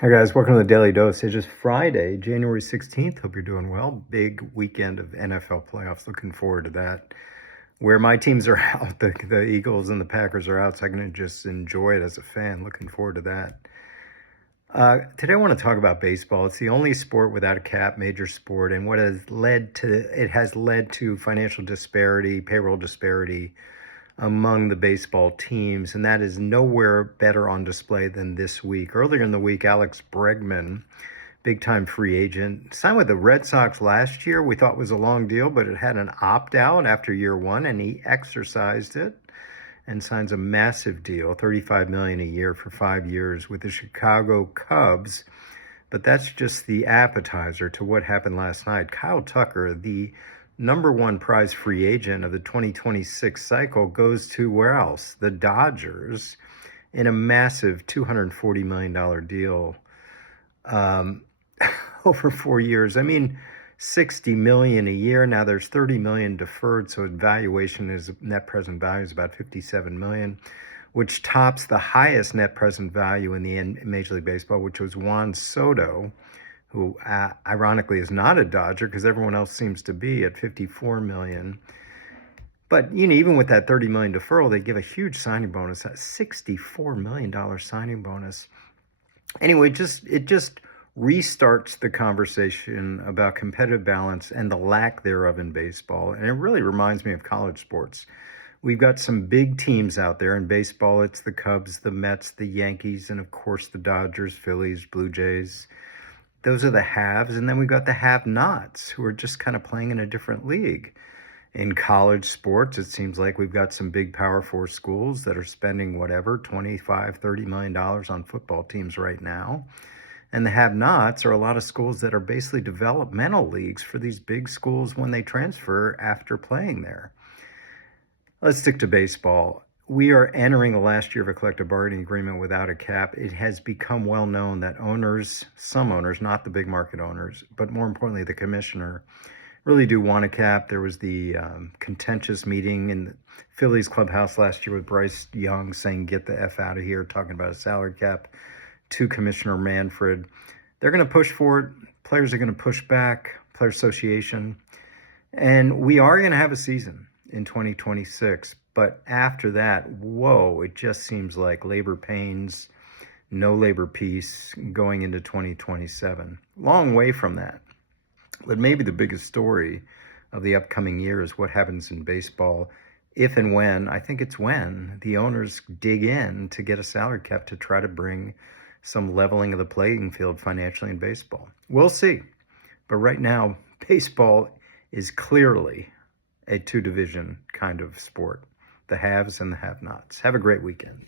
Hi guys, welcome to the Daily Dose. It's just Friday, January 16th. Hope you're doing well. Big weekend of NFL playoffs. Looking forward to that. Where my teams are out, the Eagles and the Packers are out, so I can just enjoy it as a fan. Looking forward to that. Today I want to talk about baseball. It's the only sport without a cap, major sport, and what it has led to financial disparity, payroll disparity among the baseball teams, and that is nowhere better on display than this week. Earlier in the week, Alex Bregman, big time free agent, signed with the Red Sox last year. We thought was a long deal, but it had an opt out after year one, and he exercised it and signs a massive deal, $35 million a year for 5 years with the Chicago Cubs. But that's just the appetizer to what happened last night. Kyle Tucker, the number one prize free agent of the 2026 cycle, goes to where else? The Dodgers in a massive $240 million deal over 4 years. I mean, $60 million a year. Now there's $30 million deferred, so valuation is net present value is about $57 million, which tops the highest net present value in the Major League Baseball, which was Juan Soto, who ironically is not a Dodger because everyone else seems to be, at $54 million. But even with that $30 million deferral, they give a huge signing bonus, a $64 million signing bonus. Anyway, it just restarts the conversation about competitive balance and the lack thereof in baseball. And it really reminds me of college sports. We've got some big teams out there in baseball. It's the Cubs, the Mets, the Yankees, and of course the Dodgers, Phillies, Blue Jays. Those are the haves. And then we've got the have-nots who are just kind of playing in a different league. In college sports, it seems like we've got some big Power Four schools that are spending whatever, $25, $30 million on football teams right now. And the have-nots are a lot of schools that are basically developmental leagues for these big schools when they transfer after playing there. Let's stick to baseball. We are entering the last year of a collective bargaining agreement without a cap. It has become well known that owners, some owners, not the big market owners, but more importantly, the commissioner, really do want a cap. There was the contentious meeting in the Phillies clubhouse last year with Bryce Young saying, "Get the F out of here," talking about a salary cap to Commissioner Manfred. They're going to push for it. Players are going to push back, Player Association. And we are going to have a season in 2026. But after that, whoa, it just seems like labor pains, no labor peace going into 2027. Long way from that. But maybe the biggest story of the upcoming year is what happens in baseball if and when, I think it's when, the owners dig in to get a salary cap to try to bring some leveling of the playing field financially in baseball. We'll see. But right now, baseball is clearly a two-division kind of sport, the haves and the have-nots. Have a great weekend.